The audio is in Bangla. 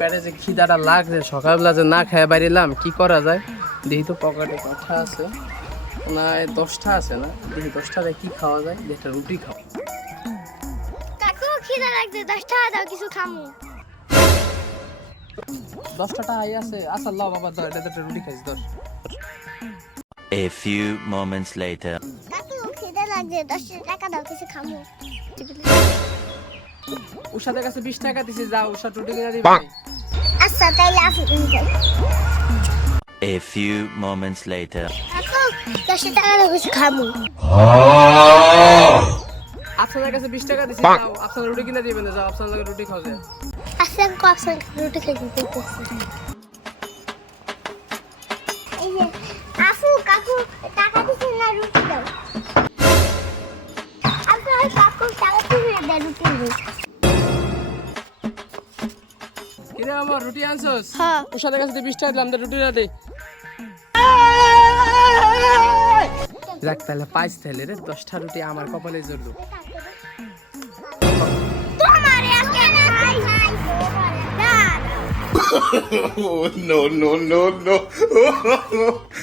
পেটে যে খিদাটা লাগছে সকালবেলা যে না খেয়ে বাইরেলাম কি করা যায়? দেখি তো পকেটে কথা আছে? না দশটা আছে না? দেখি দশটাতে কি খাওয়া যায়? একটা রুটি খাও কাকু খিদা লাগছে দশ দাও কিছু খামু। দশটা টাকাই আছে। আচ্ছা বাবা এটা একটা রুটি খাইছি দশ। A few moments later. কাকু খিদা লাগছে দশ টাকা দাও কিছু খামু। উষাদের কাছে বিশ টাকা দিছি যা উষা রুটি কিনে দিবে। আচ্ছা তাইলে আসি A few moments later. কাকু টাকা কিছু খামু আপনাদের কাছে বিশ টাকা দিছি যাও। আপনার রুটি কিনে দিবেন যাও আপনার লগে রুটি খাওয়া যায় আচ্ছা কাকু আপনার রুটি খেতে দিতেছি এই যে আসু কাকু টাকা দিছেন না রুটি দাও। আপনার কাকু টাকা দিছেন না রুটি দাও কিরে আমার রুটি আনছস? হ্যাঁ। উষাদের কাছে বিশ টাকা দিলাম রুটি না দে। যাক তাহলে পাঁচ তাহলে রে দশটা রুটি আমার কপালে জড়লো Oh, no, no, no, no.